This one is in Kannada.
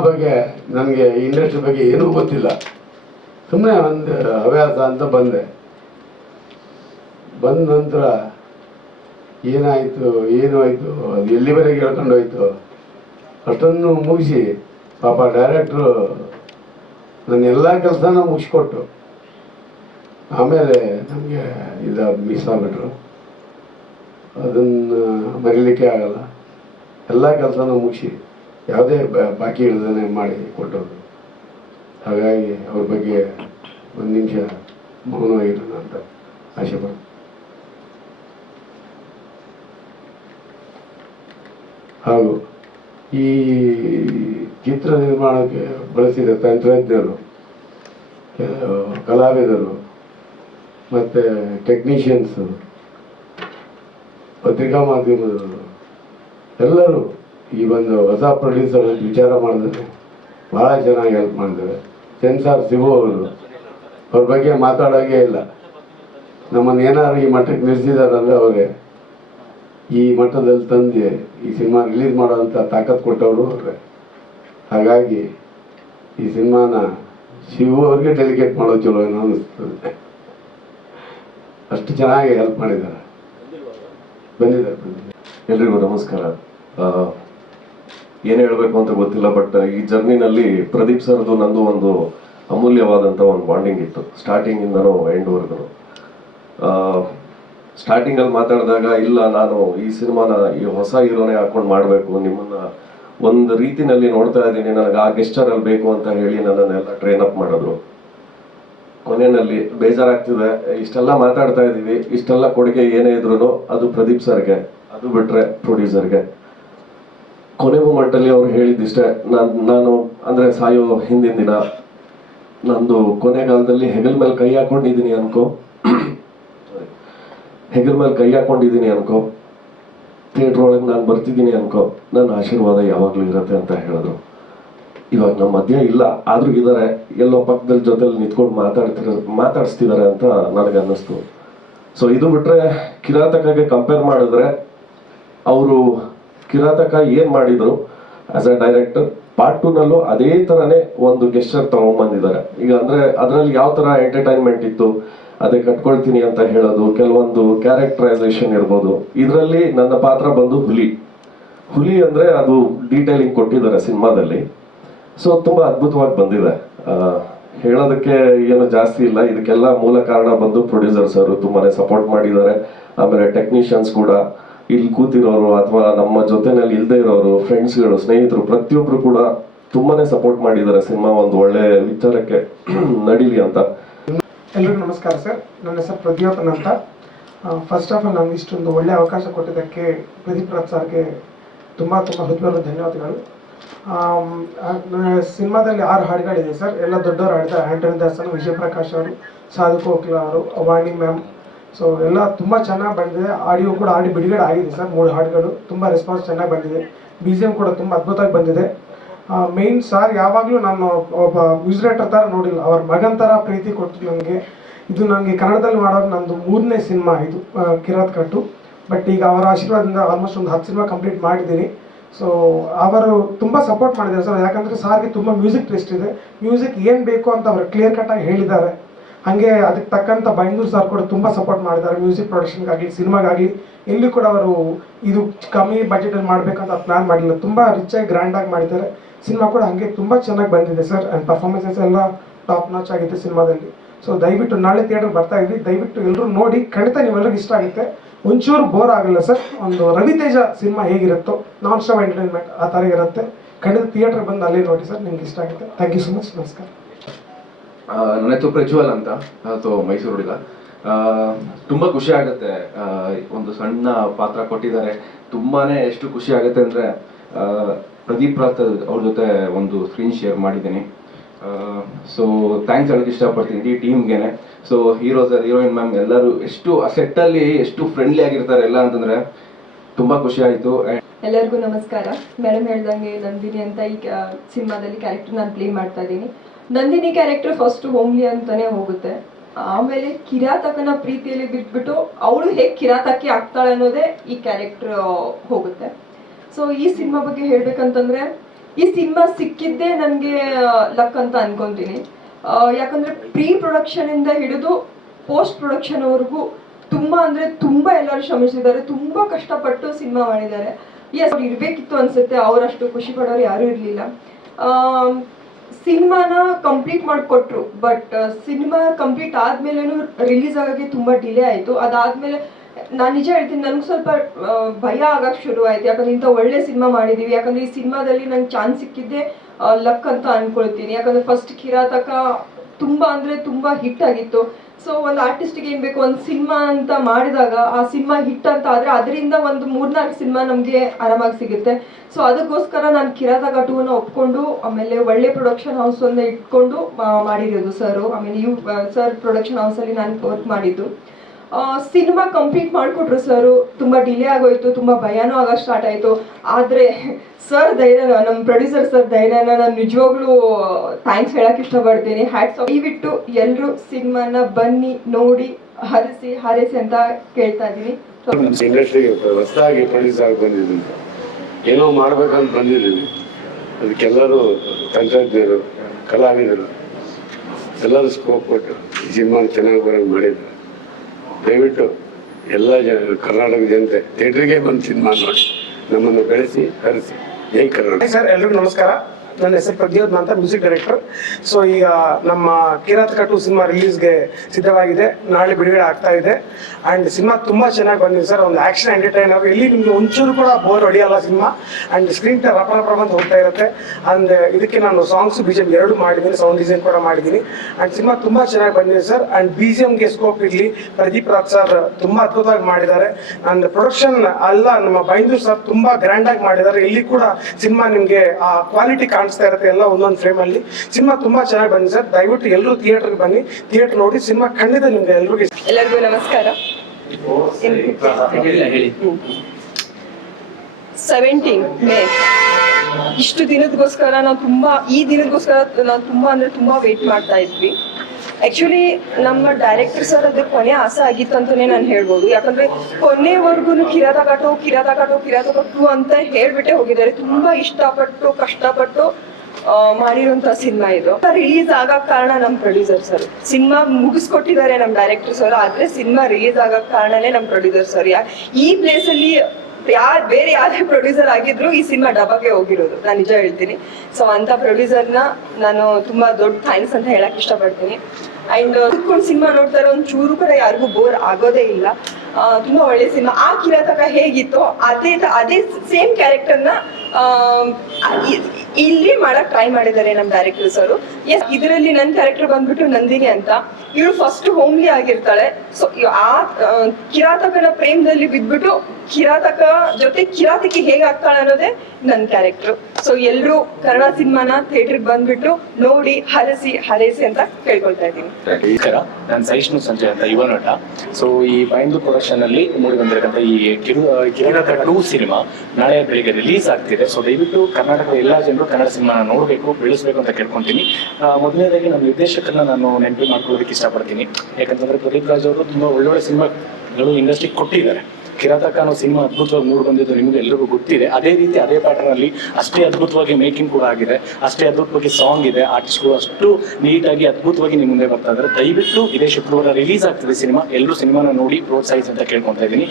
ಬಗ್ಗೆ ನನಗೆ ಇಂಡಸ್ಟ್ರಿ ಬಗ್ಗೆ ಏನೂ ಗೊತ್ತಿಲ್ಲ. ಸುಮ್ಮನೆ ಒಂದು ಹವ್ಯಾಸ ಅಂತ ಬಂದೆ. ಬಂದ ನಂತರ ಏನಾಯಿತು, ಏನು ಆಯಿತು, ಅದು ಎಲ್ಲಿವರೆಗೆ ಹೇಳ್ಕೊಂಡು ಹೋಯ್ತು? ಅಷ್ಟನ್ನು ಮುಗಿಸಿ ಪಾಪ ಡೈರೆಕ್ಟ್ರು ನನ್ನ ಎಲ್ಲ ಕೆಲಸನ ಮುಗಿಸ್ಕೊಟ್ಟು ಆಮೇಲೆ ನಮಗೆ ಇದು ಮಿಸ್ ಆಗಿಬಿಟ್ರು. ಅದನ್ನು ಮರಿಲಿಕ್ಕೆ ಆಗಲ್ಲ. ಎಲ್ಲ ಕೆಲಸನೂ ಮುಗಿಸಿ. ಯಾವುದೇ ಬಾಕಿ ಇಲ್ಲದೇ ಮಾಡಿ ಕೊಟ್ಟವರು. ಹಾಗಾಗಿ ಅವ್ರ ಬಗ್ಗೆ ಒಂದು ನಿಮಿಷ ಮೌನವಾಗಿರೋಣ ಅಂತ ಆಶೆ ಪಡ್ತೀನಿ. ಹಾಗೂ ಈ ಚಿತ್ರ ನಿರ್ಮಾಣಕ್ಕೆ ಬಳಸಿದ ತಂತ್ರಜ್ಞರು, ಕಲಾವಿದರು ಮತ್ತು ಟೆಕ್ನಿಷಿಯನ್ಸು ಪತ್ರಿಕಾ ಮಾಧ್ಯಮದವರು ಎಲ್ಲರೂ ಈ ಒಂದು ಹೊಸ ಪ್ರೊಡ್ಯೂಸರ್ ವಿಚಾರ ಮಾಡಿದ್ರೆ ಭಾಳ ಚೆನ್ನಾಗಿ ಹೆಲ್ಪ್ ಮಾಡಿದ್ದಾರೆ. ಸೆನ್ಸಾರ್ ಸಿಗೋ ಅವರು, ಅವ್ರ ಬಗ್ಗೆ ಮಾತಾಡೋಕೆ ಇಲ್ಲ. ನಮ್ಮನ್ನು ಏನಾದ್ರು ಈ ಮಟ್ಟಕ್ಕೆ ನಿಲ್ಲಿಸಿದಾರಂದ್ರೆ ಅವರೇ ಈ ಮಟ್ಟದಲ್ಲಿ ತಂದೆ ಈ ಸಿನಿಮಾ ರಿಲೀಸ್ ಮಾಡೋವಂಥ ತಾಕತ್ತು ಕೊಟ್ಟವರು ಅವರೇ. ಹಾಗಾಗಿ ಈ ಸಿನಿಮಾನ ಶಿವು ಅವ್ರಿಗೆ ಡೆಲಿಕೇಟ್ ಮಾಡೋದು ಚಲೋ ಏನೋ ಅನಿಸ್ತದೆ ಅಷ್ಟು ಚೆನ್ನಾಗಿ ಹೆಲ್ಪ್ ಮಾಡಿದ್ದಾರೆ. ಬಂದಿದ್ದಾರೆ ಬಂದಿದ್ದಾರೆ. ಎಲ್ರಿಗೂ ನಮಸ್ಕಾರ. ಏನ್ ಹೇಳ್ಬೇಕು ಅಂತ ಗೊತ್ತಿಲ್ಲ ಬಟ್ ಈ ಜರ್ನಿನಲ್ಲಿ ಪ್ರದೀಪ್ ಸರ್ದು ನಂದು ಒಂದು ಅಮೂಲ್ಯವಾದಂಥ ಒಂದು ಬಾಂಡಿಂಗ್ ಇತ್ತು. ಸ್ಟಾರ್ಟಿಂಗ್ ಇಂದನೂ ಎಂಡ್ವರೆಗೂ. ಸ್ಟಾರ್ಟಿಂಗ್ ಅಲ್ಲಿ ಮಾತಾಡಿದಾಗ, ಇಲ್ಲ, ನಾನು ಈ ಸಿನಿಮಾನ ಈ ಹೊಸ ಹೀರೋನೇ ಹಾಕೊಂಡು ಮಾಡಬೇಕು, ನಿಮ್ಮನ್ನ ಒಂದು ರೀತಿನಲ್ಲಿ ನೋಡ್ತಾ ಇದ್ದೀನಿ, ನನಗೆ ಆ ಗೆಸ್ಟರ್ ಅಲ್ಲಿ ಬೇಕು ಅಂತ ಹೇಳಿ ನನ್ನನ್ನೆಲ್ಲ ಟ್ರೈನ್ ಅಪ್ ಮಾಡಿದ್ರು. ಕೊನೆಯಲ್ಲಿ ಬೇಜಾರಾಗ್ತಿದೆ, ಇಷ್ಟೆಲ್ಲ ಮಾತಾಡ್ತಾ ಇದ್ದೀವಿ, ಇಷ್ಟೆಲ್ಲ ಕೊಡುಗೆ ಏನೇ ಇದ್ರು ಅದು ಪ್ರದೀಪ್ ಸರ್ಗೆ, ಅದು ಬಿಟ್ರೆ ಪ್ರೊಡ್ಯೂಸರ್ಗೆ ಕೊನೆ ಮೂಮೆಂಟಲ್ಲಿ ಅವ್ರು ಹೇಳಿದ್ದಿಷ್ಟೇ, ನಾನು ನಾನು ಅಂದ್ರೆ ಸಾಯೋ ಹಿಂದಿನ ದಿನ, ನಂದು ಕೊನೆಗಾಲದಲ್ಲಿ ಹೆಗಲ್ ಮೇಲೆ ಕೈ ಹಾಕೊಂಡಿದ್ದೀನಿ ಅನ್ಕೋ. ಹೆಗಲ್ ಮೇಲೆ ಕೈ ಹಾಕೊಂಡಿದ್ದೀನಿ ಅನ್ಕೋ. ಥಿಯೇಟ್ರ್ ಒಳಗೆ ನಾನು ಬರ್ತಿದ್ದೀನಿ ಅನ್ಕೋ. ನನ್ನ ಆಶೀರ್ವಾದ ಯಾವಾಗಲೂ ಇರತ್ತೆ ಅಂತ ಹೇಳಿದ್ರು. ಇವಾಗ ನಮ್ಮ ಮಧ್ಯ ಇಲ್ಲ, ಆದ್ರೂ ಇದ್ದಾರೆ ಎಲ್ಲೋ ಪಕ್ಕದಲ್ಲಿ ಜೊತೆಲಿ ನಿಂತ್ಕೊಂಡು ಮಾತಾಡ್ತಿರ ಮಾತಾಡಿಸ್ತಿದ್ದಾರೆ ಅಂತ ನನಗೆ ಅನ್ನಿಸ್ತು. ಸೊ ಇದು ಬಿಟ್ರೆ ಕಿರಾತಕಗೆ ಕಂಪೇರ್ ಮಾಡಿದ್ರೆ, ಅವರು ಕಿರಾತಕ ಏನ್ ಮಾಡಿದ್ರು? As a director part two ನಲ್ಲೂ ಅದೇ ತರನೇ ಒಂದು ಗೆಸ್ಟರ್ ತಗೊಂಡ್ಬಂದಿದ್ದಾರೆ. ಈಗ ಅಂದ್ರೆ ಅದರಲ್ಲಿ ಯಾವ ತರ ಎಂಟರ್ಟೈನ್ಮೆಂಟ್ ಇತ್ತು, ಅದೇ ಕಟ್ಕೊಳ್ತೀನಿ ಅಂತ ಹೇಳೋದು, ಕೆಲವೊಂದು ಕ್ಯಾರೆಕ್ಟರೈಸೇಷನ್ ಇರ್ಬೋದು. ಇದರಲ್ಲಿ ನನ್ನ ಪಾತ್ರ ಬಂದು ಹುಲಿ. ಹುಲಿ ಅಂದ್ರೆ ಅದು ಡೀಟೇಲಿಂಗ್ ಕೊಟ್ಟಿದ್ದಾರೆ ಸಿನಿಮಾದಲ್ಲಿ. ಸೊ ತುಂಬಾ ಅದ್ಭುತವಾಗಿ ಬಂದಿದೆ. ಹೇಳೋದಕ್ಕೆ ಏನು ಜಾಸ್ತಿ ಇಲ್ಲ. ಇದಕ್ಕೆಲ್ಲ ಮೂಲ ಕಾರಣ ಬಂದು ಪ್ರೊಡ್ಯೂಸರ್ಸ್ ಅವರು ತುಂಬಾನೇ ಸಪೋರ್ಟ್ ಮಾಡಿದ್ದಾರೆ. ಆಮೇಲೆ ಟೆಕ್ನಿಷಿಯನ್ಸ್ ಕೂಡ. ಇಲ್ಲಿ ಕೂತಿರೋರು ಅಥವಾ ನಮ್ಮ ಜೊತೆನಲ್ಲಿ ಇಲ್ಲದೆ ಇರೋರು ಫ್ರೆಂಡ್ಸ್ಗಳು ಸ್ನೇಹಿತರು ಪ್ರತಿಯೊಬ್ಬರು ಕೂಡ ತುಂಬಾನೇ ಸಪೋರ್ಟ್ ಮಾಡಿದ್ದಾರೆ ಸಿನಿಮಾ ಒಂದು ಒಳ್ಳೆ ವಿಚಾರಕ್ಕೆ ನಡೀಲಿ ಅಂತ. ಎಲ್ರಿಗೂ ನಮಸ್ಕಾರ ಸರ್. ನನ್ನ ಹೆಸರು ಪ್ರದ್ಯೋತನ್ ಅಂತ. ಫಸ್ಟ್ ಆಫ್ ಆಲ್ ನನಗೆ ಇಷ್ಟೊಂದು ಒಳ್ಳೆ ಅವಕಾಶ ಕೊಟ್ಟಿದ್ದಕ್ಕೆ ಪ್ರದೀಪ್ ರಾಜ್ ಸರ್ಗೆ ತುಂಬ ತುಂಬ ಹೃದಯವಾದ ಧನ್ಯವಾದಗಳು. ಸಿನಿಮಾದಲ್ಲಿ ಆರು ಹಾಡುಗಳಿದೆ ಸರ್. ಎಲ್ಲ ದೊಡ್ಡವರು ಹಾಡಿದ ಆಂಟನಿ ದಾಸನ್, ವಿಜಯ್ ಪ್ರಕಾಶ್ ಅವರು, ಸಾಧು ಕೋಕ್ಲಾ ಅವರು ವಾಣಿ ಮ್ಯಾಮ್ ಸೊ ಎಲ್ಲ ತುಂಬ ಚೆನ್ನಾಗಿ ಬಂದಿದೆ. ಆಡಿಯೋ ಕೂಡ ಆಡಿ ಬಿಡುಗಡೆ ಆಗಿದೆ ಸರ್, ಮೂರು ಹಾಡುಗಳು. ತುಂಬ ರೆಸ್ಪಾನ್ಸ್ ಚೆನ್ನಾಗಿ ಬಂದಿದೆ. ಬಿ ಜಿ ಎಂ ಕೂಡ ತುಂಬ ಅದ್ಭುತವಾಗಿ ಬಂದಿದೆ. ಮೇಯ್ನ್ ಸಾರ್ ಯಾವಾಗಲೂ ನಾನು ಒಬ್ಬ ಮ್ಯೂಸಿಕ್ ಡೈರೆಕ್ಟರ್ ಥರ ನೋಡಿಲ್ಲ. ಅವ್ರ ಮಗನ ಥರ ಪ್ರೀತಿ ಕೊಟ್ಟು ನನಗೆ ಇದು ನನಗೆ ಕನ್ನಡದಲ್ಲಿ ಮಾಡೋದು ನಂದು ಮೂರನೇ ಸಿನಿಮಾ ಇದು ಕಿರಾತ್ ಕಟ್ಟು. ಬಟ್ ಈಗ ಅವರ ಆಶೀರ್ವಾದದಿಂದ ಆಲ್ಮೋಸ್ಟ್ ಒಂದು ಹತ್ತು ಸಿನಿಮಾ ಕಂಪ್ಲೀಟ್ ಮಾಡಿದ್ದೀನಿ. ಸೊ ಅವರು ತುಂಬ ಸಪೋರ್ಟ್ ಮಾಡಿದ್ದಾರೆ ಸರ್. ಯಾಕಂದರೆ ಸಾರ್ಗೆ ತುಂಬ ಮ್ಯೂಸಿಕ್ ಟೇಸ್ಟ್ ಇದೆ. ಮ್ಯೂಸಿಕ್ ಏನು ಬೇಕು ಅಂತ ಅವರು ಕ್ಲಿಯರ್ ಕಟ್ಟಾಗಿ ಹೇಳಿದ್ದಾರೆ. ಹಾಗೆ ಅದಕ್ಕೆ ತಕ್ಕಂಥ ಬೈಂದೂರು ಸರ್ ಕೂಡ ತುಂಬ ಸಪೋರ್ಟ್ ಮಾಡಿದ್ದಾರೆ ಮ್ಯೂಸಿಕ್ ಪ್ರೊಡಕ್ಷನ್ಗಾಗಲಿ ಸಿನಿಮಾಗಾಗಲಿ ಎಲ್ಲಿ ಕೂಡ ಅವರು ಇದು ಕಮ್ಮಿ ಬಜೆಟಲ್ಲಿ ಮಾಡಬೇಕಂತ ಪ್ಲಾನ್ ಮಾಡಿಲ್ಲ. ತುಂಬ ರಿಚಾಗಿ ಗ್ರ್ಯಾಂಡಾಗಿ ಮಾಡಿದ್ದಾರೆ. ಸಿನಿಮಾ ಕೂಡ ಹಾಗೆ ತುಂಬ ಚೆನ್ನಾಗಿ ಬಂದಿದೆ ಸರ್ ಆ್ಯಂಡ್ ಪರ್ಫಾರ್ಮೆನ್ಸಸ್ ಎಲ್ಲ ಟಾಪ್ ನಾಚ್ ಆಗಿದೆ ಸಿನಿಮಾದಲ್ಲಿ ಸೊ ದಯವಿಟ್ಟು ನಾಳೆ ಥಿಯೇಟರ್ ಬರ್ತಾ ಇದ್ವಿ ದಯವಿಟ್ಟು ಎಲ್ಲರೂ ನೋಡಿ. ಖಂಡಿತ ನೀವೆಲ್ಲರಿಗೂ ಇಷ್ಟ ಆಗುತ್ತೆ. ಒಂಚೂರು ಬೋರ್ ಆಗಲ್ಲ ಸರ್ ಒಂದು ರವಿತೇಜ ಸಿನಿಮಾ ಹೇಗಿರುತ್ತೋ ನಾನ್ ಸ್ಟಾಪ್ ಎಂಟರ್ಟೈನ್ಮೆಂಟ್ ಆ ಥರ ಇರುತ್ತೆ. ಖಂಡಿತ ಥಿಯೇಟರ್ ಬಂದು ಅಲ್ಲೇ ನೋಡಿ ಸರ್ ನಿಮ್ಗೆ ಇಷ್ಟ ಆಗುತ್ತೆ. ಥ್ಯಾಂಕ್ ಯು ಸೊ ಮಚ್ ನಮಸ್ಕಾರ. ನನ್ನ ಹೆಸರು ಪ್ರಜ್ವಲ್ ಅಂತ ಅಥವಾ ಮೈಸೂರು ಹುಡುಗ ತುಂಬಾ ಖುಷಿ ಆಗುತ್ತೆ. ಒಂದು ಸಣ್ಣ ಪಾತ್ರ ಕೊಟ್ಟಿದ್ದಾರೆ. ತುಂಬಾನೇ ಎಷ್ಟು ಖುಷಿ ಆಗುತ್ತೆ ಅಂದ್ರೆ ಪ್ರದೀಪ್ ರಾತ್ ಅವ್ರ ಜೊತೆ ಒಂದು ಸ್ಕ್ರೀನ್ ಶೇರ್ ಮಾಡಿದ್ದೀನಿ. ಸೊ ಥ್ಯಾಂಕ್ಸ್ ಹೇಳೋಕೆ ಇಷ್ಟಪಡ್ತೀನಿ ಇಡೀ ಟೀಮ್ಗೆ ಸೊ ಹೀರೋಸ್ ಹೀರೋಯಿನ್ ಮ್ಯಾಮ್ ಎಲ್ಲರೂ ಎಷ್ಟು ಆ ಅಲ್ಲಿ ಎಷ್ಟು ಫ್ರೆಂಡ್ಲಿ ಆಗಿರ್ತಾರೆ ಎಲ್ಲ ಅಂತಂದ್ರೆ ತುಂಬಾ ಖುಷಿ ಆಯ್ತು ಎಲ್ಲರಿಗೂ ನಮಸ್ಕಾರ. ಮೇಡಮ್ ಹೇಳ್ದಂಗೆ ನಂದಿನಿ ಅಂತ ಈ ಸಿನಿಮಾದಲ್ಲಿ ಕ್ಯಾರೆಕ್ಟರ್ ನಾನು ಪ್ಲೇ ಮಾಡ್ತಾ ಇದ್ದೀನಿ. ನಂದಿನಿ ಕ್ಯಾರೆಕ್ಟರ್ ಫಸ್ಟ್ ಹೋಮ್ಲಿ ಅಂತಾನೆ ಹೋಗುತ್ತೆ. ಆಮೇಲೆ ಕಿರಾತಕನ ಪ್ರೀತಿಯಲ್ಲಿ ಬಿಟ್ಬಿಟ್ಟು ಅವಳು ಹೇಗೆ ಕಿರಾತಕಿ ಆಗ್ತಾಳೆ ಅನ್ನೋದೇ ಈ ಕ್ಯಾರೆಕ್ಟರ್ ಹೋಗುತ್ತೆ. ಸೊ ಈ ಸಿನಿಮಾ ಬಗ್ಗೆ ಹೇಳ್ಬೇಕಂತಂದ್ರೆ, ಈ ಸಿನಿಮಾ ಸಿಕ್ಕಿದ್ದೇ ನನಗೆ ಲಕ್ ಅಂತ ಅನ್ಕೊಂತೀನಿ. ಯಾಕಂದ್ರೆ ಪ್ರೀ ಪ್ರೊಡಕ್ಷನ್ ಇಂದ ಹಿಡಿದು ಪೋಸ್ಟ್ ಪ್ರೊಡಕ್ಷನ್ ವರೆಗೂ ತುಂಬಾ ಅಂದ್ರೆ ತುಂಬಾ ಎಲ್ಲರೂ ಶ್ರಮಿಸಿದ್ದಾರೆ. ತುಂಬಾ ಕಷ್ಟಪಟ್ಟು ಸಿನಿಮಾ ಮಾಡಿದ್ದಾರೆ. ಎಸ್ ಅವ್ರು ಇರ್ಬೇಕಿತ್ತು ಅನ್ಸುತ್ತೆ. ಅವರಷ್ಟು ಖುಷಿ ಪಡೋರು ಯಾರು ಇರಲಿಲ್ಲ. ಸಿನಿಮಾನ ಕಂಪ್ಲೀಟ್ ಮಾಡಿಕೊಟ್ರು ಬಟ್ ಸಿನಿಮಾ ಕಂಪ್ಲೀಟ್ ಆದಮೇಲೂ ರಿಲೀಸ್ ಆಗೋಕ್ಕೆ ತುಂಬಾ ಡಿಲೇ ಆಯಿತು. ಅದಾದ್ಮೇಲೆ ನಾನು ನಿಜ ಹೇಳ್ತೀನಿ, ನನಗೆ ಸ್ವಲ್ಪ ಭಯ ಆಗಕ್ಕೆ ಶುರು ಆಯ್ತು ಯಾಕಂದ್ರೆ ಇಂಥ ಒಳ್ಳೆ ಸಿನಿಮಾ ಮಾಡಿದೀವಿ. ಯಾಕಂದ್ರೆ ಈ ಸಿನಿಮಾದಲ್ಲಿ ನಂಗೆ ಚಾನ್ಸ್ ಸಿಕ್ಕಿದ್ದೆ ಲಕ್ ಅಂತ ಅನ್ಕೊಳ್ತೀನಿ. ಯಾಕಂದ್ರೆ ಫಸ್ಟ್ ಕಿರಾತಕ ತುಂಬಾ ಅಂದ್ರೆ ತುಂಬಾ ಹಿಟ್ ಆಗಿತ್ತು. ಸೊ ಒಂದು ಆರ್ಟಿಸ್ಟ್ಗೆ ಏನ್ ಬೇಕು, ಒಂದು ಸಿನಿಮಾ ಅಂತ ಮಾಡಿದಾಗ ಆ ಸಿನಿಮಾ ಹಿಟ್ ಅಂತ ಆದ್ರೆ ಅದರಿಂದ ಒಂದು ಮೂರ್ನಾಲ್ಕು ಸಿನಿಮಾ ನಮಗೆ ಆರಾಮಾಗಿ ಸಿಗುತ್ತೆ. ಸೊ ಅದಕ್ಕೋಸ್ಕರ ನಾನು ಕಿರಾತಕ ಟೂನ ಒಪ್ಕೊಂಡು, ಆಮೇಲೆ ಒಳ್ಳೆ ಪ್ರೊಡಕ್ಷನ್ ಹೌಸ್ ಒಂದು ಇಟ್ಕೊಂಡು ಮಾಡಿರೋದು ಸರ್ ಆಮೇಲೆ ಯು ಸರ್ ಪ್ರೊಡಕ್ಷನ್ ಹೌಸಲ್ಲಿ ನಾನು ವರ್ಕ್ ಮಾಡಿದ್ದು. ಸಿನಿಮಾ ಕಂಪ್ಲೀಟ್ ಮಾಡಿಕೊಟ್ರು ಸರ್ ತುಂಬ ಡಿಲೇ ಆಗೋಯ್ತು, ತುಂಬ ಭಯನೂ ಆಗೋ ಸ್ಟಾರ್ಟ್ ಆಯಿತು. ಆದರೆ ಸರ್ ಧೈರ್ಯನ ನಮ್ಮ ಪ್ರೊಡ್ಯೂಸರ್ ಸರ್ ಧೈರ್ಯನ ನಾನು ನಿಜವಾಗ್ಲೂ ಥ್ಯಾಂಕ್ಸ್ ಹೇಳಕ್ಕೆ ಇಷ್ಟಪಡ್ತೀನಿ. ಹ್ಯಾಟ್ಸ್ ದಯವಿಟ್ಟು ಎಲ್ಲರೂ ಸಿನಿಮಾನ ಬನ್ನಿ, ನೋಡಿ, ಹರಿಸಿ, ಹಾರಿಸಿ ಅಂತ ಕೇಳ್ತಾ ಇದ್ದೀನಿ. ಹೊಸದಾಗಿ ಪ್ರೊಡ್ಯೂಸ್ ಆಗಿ ಬಂದಿದ್ದೀನಿ ಏನೋ ಮಾಡ್ಬೇಕಂತ ಬಂದಿದ್ದೀನಿ ಅದಕ್ಕೆಲ್ಲರೂ ತಂತ್ರಜ್ಞರು, ಕಲಾವಿದರು, ಎಲ್ಲರೂ ಸ್ಕೋಪ್ ಕೊಟ್ಟು ಸಿನಿಮಾ ಚೆನ್ನಾಗಿ ಬರೋಂಗೆ ಮಾಡಿದ್ದಾರೆ. ದಯವಿಟ್ಟು ಎಲ್ಲ ಜನ ಕರ್ನಾಟಕ ಜನತೆ ಥಿಯೇಟ್ರಿಗೆ ಬಂದು ಸಿನಿಮಾ ನೋಡಿ, ನಮ್ಮನ್ನು ಬೆಳೆಸಿ, ಹರಿಸಿ. ಜೈ ಕರ್ನಾಟಕ. ಸರ್, ಎಲ್ರಿಗೂ ನಮಸ್ಕಾರ. ನನ್ನ ಹೆಸರು ಪ್ರದ್ಯೋತ್ ಅಂತ ಮ್ಯೂಸಿಕ್ ಡೈರೆಕ್ಟರ್. ಸೊ ಈಗ ನಮ್ಮ ಕಿರಾತ್ ಟು ಸಿನಿಮಾ ರಿಲೀಸ್ಗೆ ಸಿದ್ಧವಾಗಿದೆ. ನಾಳೆ ಬಿಡುಗಡೆ ಆಗ್ತಾ ಇದೆ. ಆ್ಯಂಡ್ ಸಿನಿಮಾ ತುಂಬ ಚೆನ್ನಾಗಿ ಬಂದಿದೆ ಸರ್. ಒಂದು ಆ್ಯಕ್ಷನ್ ಎಂಟರ್ಟೈನರ್ ಇಲ್ಲಿ ನಿಮಗೆ ಒಂಚೂರು ಕೂಡ ಬೋರ್ ಹೊಡೆಯಲ್ಲ ಸಿನಿಮಾ. ಆ್ಯಂಡ್ ಸ್ಕ್ರೀನ್ ರಪ ರಪ ಅಂತ ಹೋಗ್ತಾ ಇರುತ್ತೆ. ಅಂಡ್ ಇದಕ್ಕೆ ನಾನು ಸಾಂಗ್ಸ್ ಬಿ ಜಿ ಎರಡು ಮಾಡಿದ್ದೀನಿ. ಸೌಂಡ್ ಡಿಸೈನ್ ಕೂಡ ಮಾಡಿದ್ದೀನಿ. ಆ್ಯಂಡ್ ಸಿನಿಮಾ ತುಂಬಾ ಚೆನ್ನಾಗಿ ಬಂದಿದೆ ಸರ್. ಆ್ಯಂಡ್ ಬಿ ಜಿ ಎಮ್ಗೆ ಸ್ಕೋಪ್ ಇರಲಿ. ಪ್ರದೀಪ್ ರಾಜ್ ಸರ್ ತುಂಬಾ ಅದ್ಭುತವಾಗಿ ಮಾಡಿದ್ದಾರೆ. ಅಂಡ್ ಪ್ರೊಡಕ್ಷನ್ ಅಲ್ಲ, ನಮ್ಮ ಬೈಂದೂರ್ ಸರ್ ತುಂಬ ಗ್ರ್ಯಾಂಡಾಗಿ ಮಾಡಿದ್ದಾರೆ. ಇಲ್ಲಿ ಕೂಡ ಸಿನಿಮಾ ನಿಮಗೆ ಆ ಕ್ವಾಲಿಟಿ ಕಾಣಿಸ್ತಾ ಇರುತ್ತೆ ಎಲ್ಲ ಒಂದೊಂದು ಫ್ರೇಮಲ್ಲಿ ಸಿನಿಮಾ ತುಂಬಾ ಚೆನ್ನಾಗಿ ಬಂದಿದೆ ಸರ್. ದಯವಿಟ್ಟು ಎಲ್ಲರೂ ಥಿಯೇಟರ್ಗೆ ಬನ್ನಿ. ಥಿಯೇಟರ್ ನೋಡಿ ಸಿನಿಮಾ ಖಂಡಿತ ನಿಮ್ಗೆ ಎಲ್ರಿಗೂ ಎಲ್ಲರಿಗೂ ನಮಸ್ಕಾರ. ಸೆವೆಂಟೀನ್ ಮೇ ಇಷ್ಟು ದಿನದಗೋಸ್ಕರ ನಾವು ತುಂಬಾ ಈ ದಿನದಗೋಸ್ಕರ ನಾವು ತುಂಬಾ ಅಂದ್ರೆ ತುಂಬಾ ವೇಟ್ ಮಾಡ್ತಾ ಇದ್ವಿ. ಆಕ್ಚುಲಿ ನಮ್ಮ ಡೈರೆಕ್ಟರ್ ಸರ್ ಅದ್ರ ಕೊನೆ ಆಸೆ ಆಗಿತ್ತು ಅಂತಾನೆ ನಾನು ಹೇಳ್ಬೋದು. ಯಾಕಂದ್ರೆ ಕೊನೆವರೆಗೂ ಕಿರಾತಕಾಟು ಕಿರಾತಕಾಟು ಕಿರಾತಕಟ್ಟು ಅಂತ ಹೇಳ್ಬಿಟ್ಟೆ ಹೋಗಿದ್ದಾರೆ. ತುಂಬಾ ಇಷ್ಟಪಟ್ಟು, ಕಷ್ಟಪಟ್ಟು ಮಾಡಿರುವಂತ ಸಿನಿಮಾ ಇದು. ರಿಲೀಸ್ ಆಗಕ್ ಕಾರಣ ನಮ್ ಪ್ರೊಡ್ಯೂಸರ್ ಸರ್ ಸಿನಿಮಾ ಮುಗಿಸ್ಕೊಟ್ಟಿದ್ದಾರೆ ನಮ್ ಡೈರೆಕ್ಟರ್ ಸರ್ ಆದ್ರೆ ಸಿನಿಮಾ ರಿಲೀಸ್ ಆಗಕ್ ಕಾರಣನೇ ನಮ್ ಪ್ರೊಡ್ಯೂಸರ್ ಸರ್ ಯಾ ಈ ಪ್ಲೇಸ್ ಅಲ್ಲಿ ಯಾರ್ ಬೇರೆ ಯಾರೇ ಪ್ರೊಡ್ಯೂಸರ್ ಆಗಿದ್ರು ಈ ಸಿನಿಮಾ ಡಬ್ಬಗೆ ಹೋಗಿರೋದು. ನಾನು ನಿಜ ಹೇಳ್ತೀನಿ. ಸೊ ಅಂತ ಪ್ರೊಡ್ಯೂಸರ್ನ ನಾನು ತುಂಬಾ ದೊಡ್ಡ ಥ್ಯಾಂಕ್ಸ್ ಅಂತ ಹೇಳಕ್ ಇಷ್ಟಪಡ್ತೀನಿ. ಅಂಡ್ ಕುತ್ಕೊಂಡು ಸಿನಿಮಾ ನೋಡ್ತಾರೆ ಒಂದು ಚೂರು ಕೂಡ ಯಾರಿಗೂ ಬೋರ್ ಆಗೋದೇ ಇಲ್ಲ. ತುಂಬಾ ಒಳ್ಳೆ ಸಿನಿಮಾ. ಆ ಕಿರಾತಕ ಹೇಗಿತ್ತೋ, ಅದೇ ಅದೇ ಸೇಮ್ ಕ್ಯಾರೆಕ್ಟರ್ನ ಇಲ್ಲಿ ಮಾಡಕ್ ಟ್ರೈ ಮಾಡಿದ್ದಾರೆ ನಮ್ಮ ಡೈರೆಕ್ಟರ್ಸ್ ಅವರು. ಎಸ್ ಇದರಲ್ಲಿ ನನ್ನ ಕ್ಯಾರೆಕ್ಟರ್ ಬಂದ್ಬಿಟ್ಟು ನಂದಿನಿ ಅಂತ. ಇವಳು ಫಸ್ಟ್ ಹೋಮ್ಲಿ ಆಗಿರ್ತಾಳೆ. ಸೊ ಆ ಕಿರಾತಕನ ಪ್ರೇಮದಲ್ಲಿ ಬಿದ್ಬಿಟ್ಟು ಕಿರಾತಕ ಜೊತೆ ಕಿರಾತಕಿ ಹೇಗೆ ಆಗ್ತಾಳೆ ಅನ್ನೋದೇ ನನ್ನ ಕ್ಯಾರೆಕ್ಟರ್ ಸೊ ಎಲ್ಲರೂ ಕನ್ನಡ ಸಿನಿಮಾನ ಥಿಯೇಟರ್ಗೆ ಬಂದ್ಬಿಟ್ಟು ನೋಡಿ, ಹರಸಿ, ಹರೈಸಿ ಅಂತ ಕೇಳ್ಕೊಳ್ತಾ ಇದ್ದೀನಿ. ನಾನು ಸಹಿಷ್ಣು ಸಂಜಯ್ ಅಂತ, ಯುವ ನಟ. ಸೊ ಈ ಬೈಂದು ಪ್ರೊಡಕ್ಷನ್ ಅಲ್ಲಿ ಮೂಡಿ ಬಂದಿರತಕ್ಕಂಥ ಈ ಕಿರು ಕಿರಾತ ಟೂ ಸಿನಿಮಾ ನಾಳೆ ಬೆಳಿಗ್ಗೆ ರಿಲೀಸ್ ಆಗ್ತಿದೆ. ಸೊ ದಯವಿಟ್ಟು ಕರ್ನಾಟಕದ ಎಲ್ಲಾ ಜನರು ಕನ್ನಡ ಸಿನಿಮಾನ ನೋಡಬೇಕು, ಬೆಳೆಸಬೇಕು ಅಂತ ಕೇಳ್ಕೊಂತೀನಿ. ಮೊದಲನೇದಾಗಿ ನಮ್ಮ ನಿರ್ದೇಶಕರನ್ನ ನಾನು ನೆನಪು ಮಾಡ್ಕೊಳ್ಳೋದಕ್ಕೆ ಇಷ್ಟಪಡ್ತೀನಿ. ಯಾಕಂತಂದ್ರೆ ಪ್ರದೀಪ್ ರಾಜ್ ಅವರು ತುಂಬಾ ಒಳ್ಳೊಳ್ಳೆ ಸಿನಿಮಾಗಳು ಇಂಡಸ್ಟ್ರಿಗೆ ಕೊಟ್ಟಿದ್ದಾರೆ. ಕಿರಾತಕ ಅನ್ನೋ ಸಿನಿಮಾ ಅದ್ಭುತವಾಗಿ ಮೂಡಿ ಬಂದಿದ್ದು ನಿಮಗೆ ಎಲ್ಲರಿಗೂ ಗೊತ್ತಿದೆ. ಅದೇ ರೀತಿ ಅದೇ ಪ್ಯಾಟರ್ನ್ ಅಲ್ಲಿ ಅಷ್ಟೇ ಅದ್ಭುತವಾಗಿ ಮೇಕಿಂಗ್ ಕೂಡ ಆಗಿದೆ. ಅಷ್ಟೇ ಅದ್ಭುತವಾಗಿ ಸಾಂಗ್ ಇದೆ. ಆರ್ಟಿಸ್ಟ್ಗಳು ಅಷ್ಟು ನೀಟಾಗಿ ಅದ್ಭುತವಾಗಿ ನಿಮ್ಮ ಮುಂದೆ ಬರ್ತಾ ಇದ್ದಾರೆ. ದಯವಿಟ್ಟು ಇದೇ ಶುಕ್ರವಾರ ರಿಲೀಸ್ ಆಗ್ತದೆ ಸಿನಿಮಾ. ಎಲ್ಲರೂ ಸಿನಿಮಾನ ನೋಡಿ ಪ್ರೋತ್ಸಾಹಿಸಿ ಅಂತ ಕೇಳ್ಕೊತಾ ಇದ್ದೀನಿ.